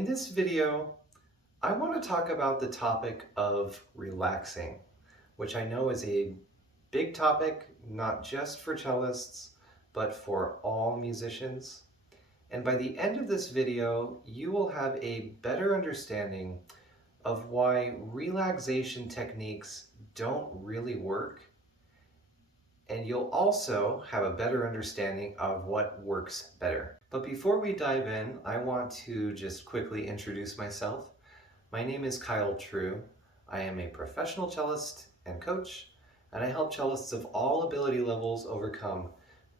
In this video, I want to talk about the topic of relaxing, which I know is a big topic, not just for cellists, but for all musicians. And by the end of this video, you will have a better understanding of why relaxation techniques don't really work. And you'll also have a better understanding of what works better. But before we dive in, I want to just quickly introduce myself. My name is Kyle True. I am a professional cellist and coach, and I help cellists of all ability levels overcome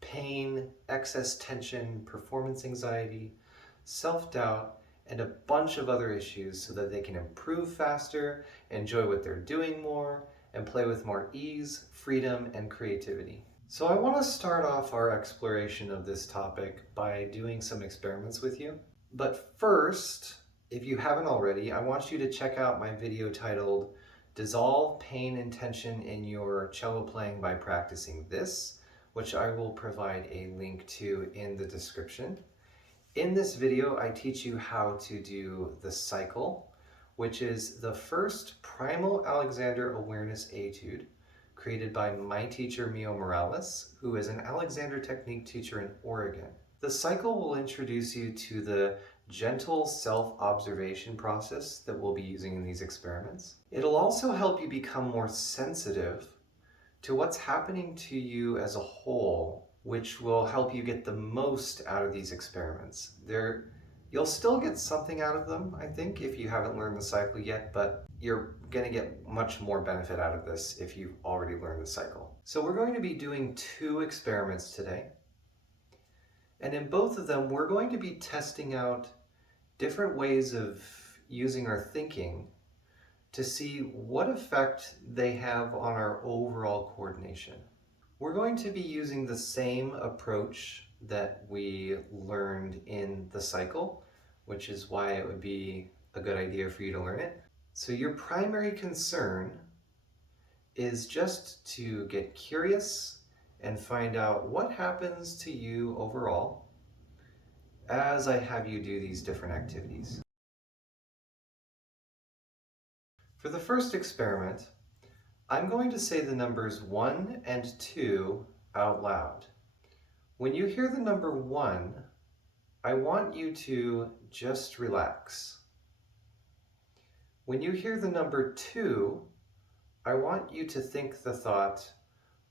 pain, excess tension, performance anxiety, self-doubt, and a bunch of other issues so that they can improve faster, enjoy what they're doing more, and play with more ease, freedom, and creativity. So I want to start off our exploration of this topic by doing some experiments with you. But first, if you haven't already, I want you to check out my video titled Dissolve Pain and Tension in Your Cello Playing by Practicing This, which I will provide a link to in the description. In this video, I teach you how to do the cycle, which is the first primal Alexander awareness etude created by my teacher Mio Morales, who is an Alexander technique teacher in Oregon. The cycle will introduce you to the gentle self-observation process that we'll be using in these experiments. It'll also help you become more sensitive to what's happening to you as a whole, which will help you get the most out of these experiments. You'll still get something out of them, I think, if you haven't learned the cycle yet, but you're going to get much more benefit out of this if you've already learned the cycle. So we're going to be doing 2 experiments today. And in both of them, we're going to be testing out different ways of using our thinking to see what effect they have on our overall coordination. We're going to be using the same approach that we learned in the cycle, which is why it would be a good idea for you to learn it. So your primary concern is just to get curious and find out what happens to you overall as I have you do these different activities. For the first experiment, I'm going to say the numbers 1 and 2 out loud. When you hear the number 1, I want you to just relax. When you hear the number 2, I want you to think the thought,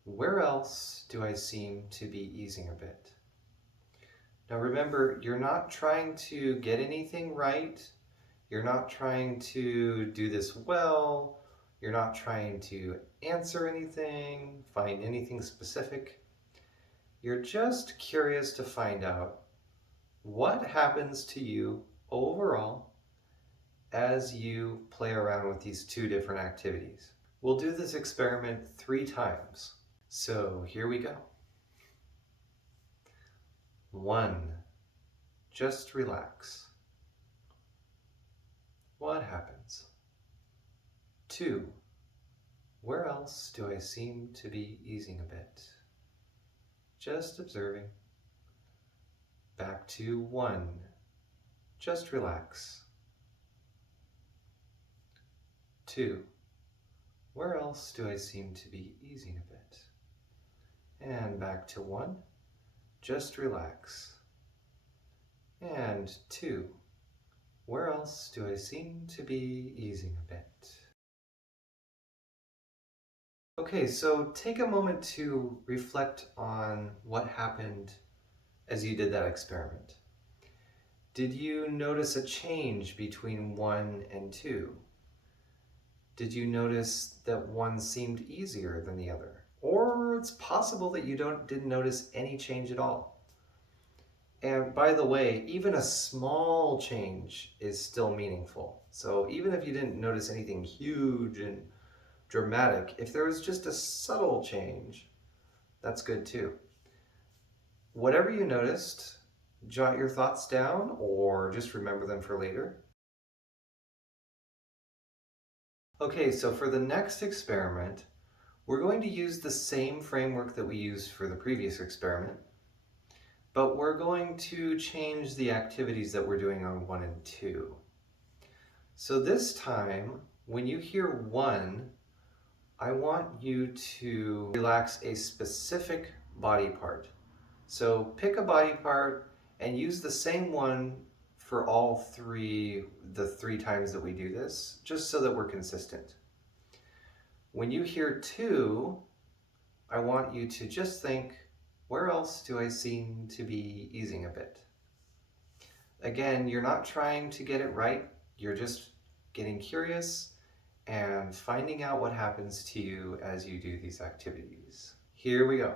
where else do I seem to be easing a bit? Now remember, you're not trying to get anything right. You're not trying to do this well. You're not trying to answer anything, find anything specific. You're just curious to find out what happens to you overall as you play around with these 2 different activities. We'll do this experiment 3 times. So here we go. 1, just relax. What happens? 2, where else do I seem to be easing a bit? Just observing. Back to 1, just relax. 2, where else do I seem to be easing a bit? And back to 1, just relax. And 2, where else do I seem to be easing a bit? Okay, so take a moment to reflect on what happened as you did that experiment. Did you notice a change between 1 and 2? Did you notice that one seemed easier than the other? Or it's possible that you didn't notice any change at all. And by the way, even a small change is still meaningful. So even if you didn't notice anything huge and dramatic, if there was just a subtle change, that's good too. Whatever you noticed, jot your thoughts down or just remember them for later. Okay, so for the next experiment, we're going to use the same framework that we used for the previous experiment. but we're going to change the activities that we're doing on 1 and 2. So this time, when you hear 1, I want you to relax a specific body part. So pick a body part and use the same one for the three times that we do this, just so that we're consistent. When you hear 2, I want you to just think, where else do I seem to be easing a bit? Again, you're not trying to get it right, you're just getting curious and finding out what happens to you as you do these activities. Here we go.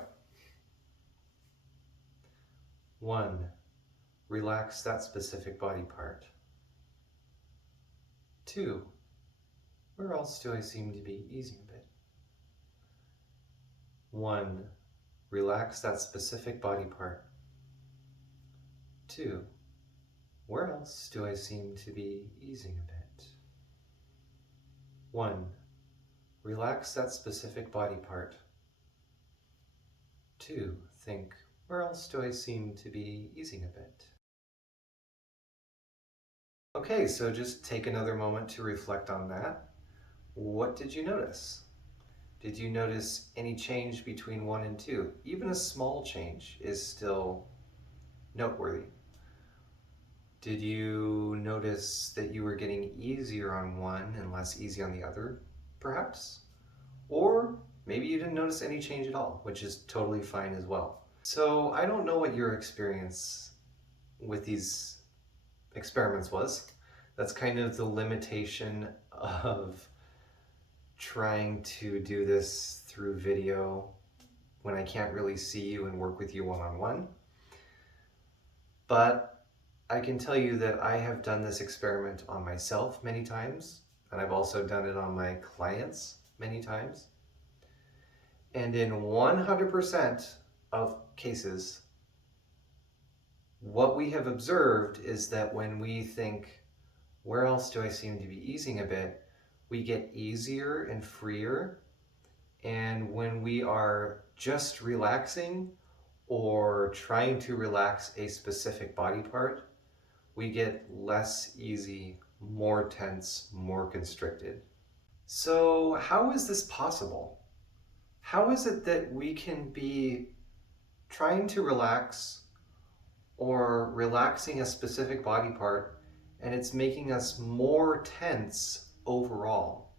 1, relax that specific body part. 2, where else do I seem to be easing a bit? 1, relax that specific body part. 2, where else do I seem to be easing a bit? 1, relax that specific body part. 2, think, where else do I seem to be easing a bit? Okay, so just take another moment to reflect on that. What did you notice? Did you notice any change between 1 and 2? Even a small change is still noteworthy. Did you notice that you were getting easier on 1 and less easy on the other, perhaps? Or maybe you didn't notice any change at all, which is totally fine as well. So I don't know what your experience with these experiments was. That's kind of the limitation of trying to do this through video when I can't really see you and work with you one-on-one. But I can tell you that I have done this experiment on myself many times, and I've also done it on my clients many times. And in 100% of cases, what we have observed is that when we think, where else do I seem to be easing a bit, we get easier and freer. And when we are just relaxing or trying to relax a specific body part, we get less easy, more tense, more constricted. So how is this possible? How is it that we can be trying to relax or relaxing a specific body part and it's making us more tense overall?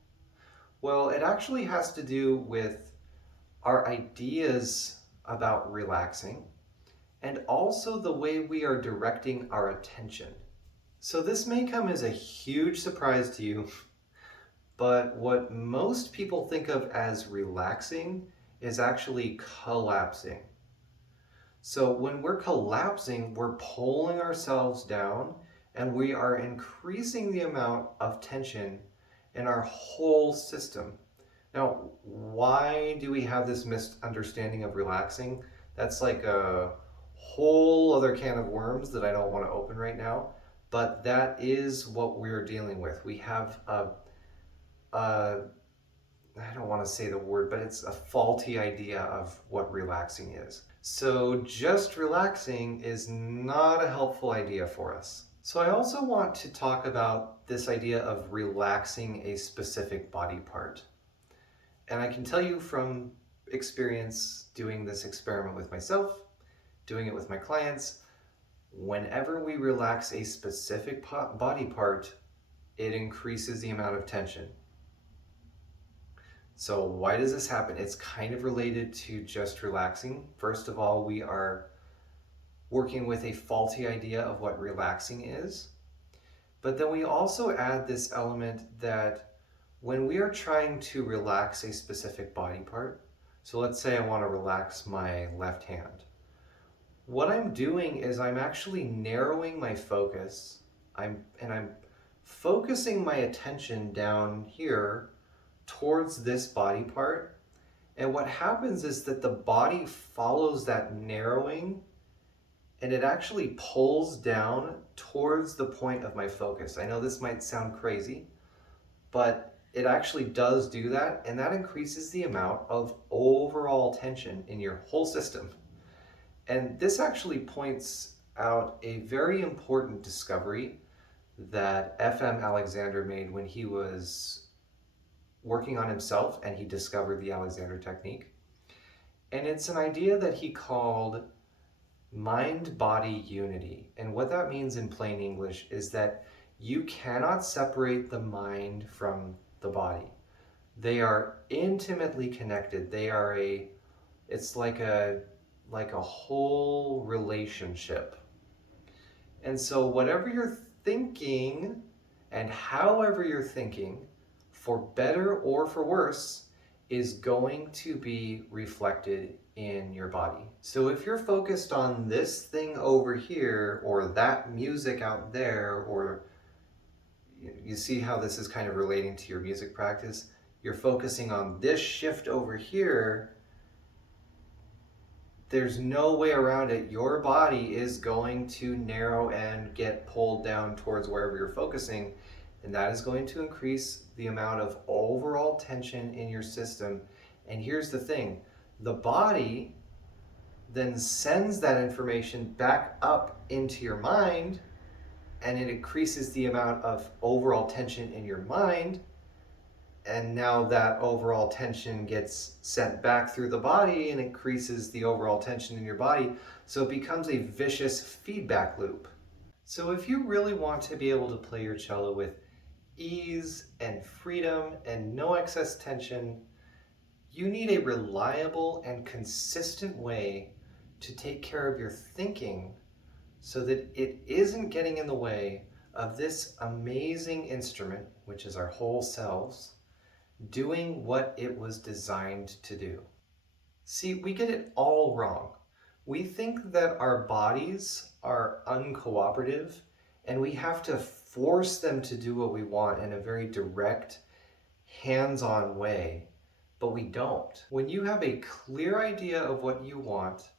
Well, it actually has to do with our ideas about relaxing and also the way we are directing our attention. So this may come as a huge surprise to you, but what most people think of as relaxing is actually collapsing. So when we're collapsing, we're pulling ourselves down and we are increasing the amount of tension in our whole system. Now, why do we have this misunderstanding of relaxing? That's like a whole other can of worms that I don't want to open right now, but that is what we're dealing with. We have I don't want to say the word, but it's a faulty idea of what relaxing is. So just relaxing is not a helpful idea for us. So I also want to talk about this idea of relaxing a specific body part. And I can tell you from experience doing this experiment with myself, doing it with my clients, whenever we relax a specific body part, it increases the amount of tension. So why does this happen? It's kind of related to just relaxing. First of all, we are working with a faulty idea of what relaxing is. But then we also add this element that when we are trying to relax a specific body part, so let's say I want to relax my left hand. What I'm doing is I'm actually narrowing my focus. I'm focusing my attention down here towards this body part. And what happens is that the body follows that narrowing and it actually pulls down towards the point of my focus. I know this might sound crazy, but it actually does do that, and that increases the amount of overall tension in your whole system. And this actually points out a very important discovery that F.M. Alexander made when he was working on himself and he discovered the Alexander technique. And it's an idea that he called mind-body unity. And what that means in plain English is that you cannot separate the mind from the body. They are intimately connected. It's like a whole relationship. And so whatever you're thinking and however you're thinking, for better or for worse, is going to be reflected in your body. So if you're focused on this thing over here or that music out there, or you see how this is kind of relating to your music practice, you're focusing on this shift over here, there's no way around it. Your body is going to narrow and get pulled down towards wherever you're focusing, and that is going to increase the amount of overall tension in your system. And here's the thing, the body then sends that information back up into your mind, and it increases the amount of overall tension in your mind. And now that overall tension gets sent back through the body and increases the overall tension in your body. So it becomes a vicious feedback loop. So if you really want to be able to play your cello with ease and freedom and no excess tension, you need a reliable and consistent way to take care of your thinking so that it isn't getting in the way of this amazing instrument, which is our whole selves, doing what it was designed to do. See, we get it all wrong. We think that our bodies are uncooperative and we have to force them to do what we want in a very direct, hands-on way, but we don't. When you have a clear idea of what you want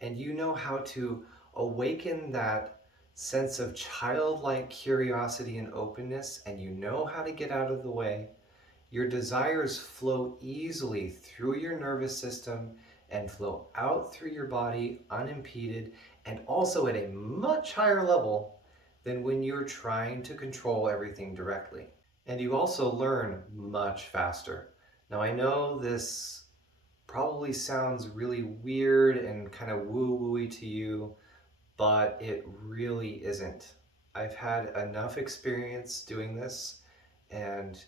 and you know how to awaken that sense of childlike curiosity and openness, and you know how to get out of the way, your desires flow easily through your nervous system and flow out through your body unimpeded, and also at a much higher level than when you're trying to control everything directly. And you also learn much faster. Now I know this probably sounds really weird and kind of woo-wooey to you, but it really isn't. I've had enough experience doing this and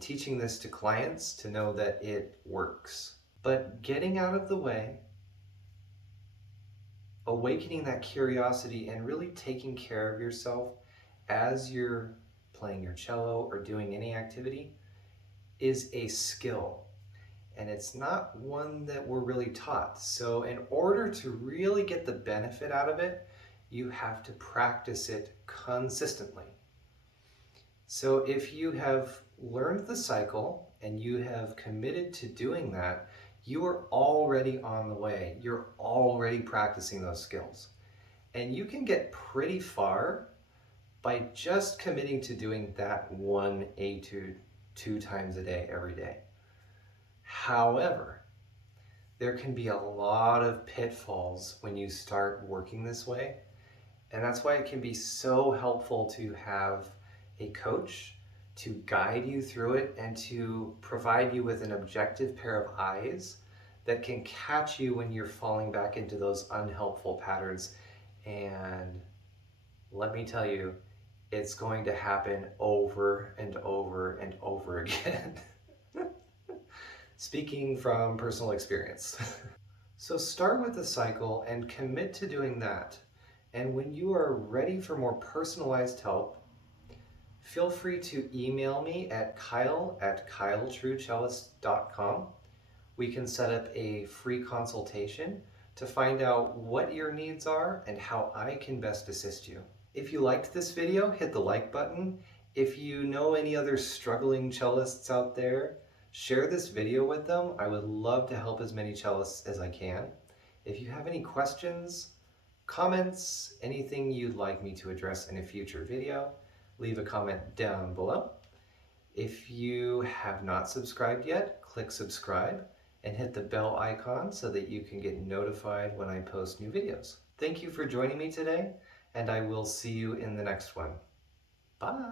teaching this to clients to know that it works. But getting out of the way, awakening that curiosity, and really taking care of yourself as you're playing your cello or doing any activity is a skill. And it's not one that we're really taught. So in order to really get the benefit out of it, you have to practice it consistently. So if you have learned the cycle and you have committed to doing that, you are already on the way. You're already practicing those skills. And you can get pretty far by just committing to doing that one etude 2 times a day, every day. However, there can be a lot of pitfalls when you start working this way. And that's why it can be so helpful to have a coach to guide you through it and to provide you with an objective pair of eyes that can catch you when you're falling back into those unhelpful patterns. And let me tell you, it's going to happen over and over and over again. Speaking from personal experience. So start with the cycle and commit to doing that. And when you are ready for more personalized help, feel free to email me at kyle@kyletruecellist.com. We can set up a free consultation to find out what your needs are and how I can best assist you. If you liked this video, hit the like button. If you know any other struggling cellists out there, share this video with them. I would love to help as many cellists as I can. If you have any questions, comments, anything you'd like me to address in a future video, leave a comment down below. If you have not subscribed yet, click subscribe and hit the bell icon so that you can get notified when I post new videos. Thank you for joining me today, and I will see you in the next one. Bye!